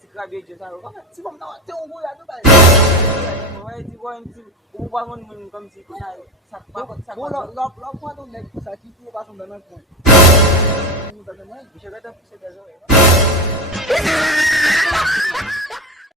ti krabe je sa yo. Ti kom nan te on go ya do ba. Ouais, ti voit un petit ou pas mon comme si qu'on a ça pas ça. Bon là point ton nèg ça qui tout pas son dans un coin. Je vais te pousser des oreilles.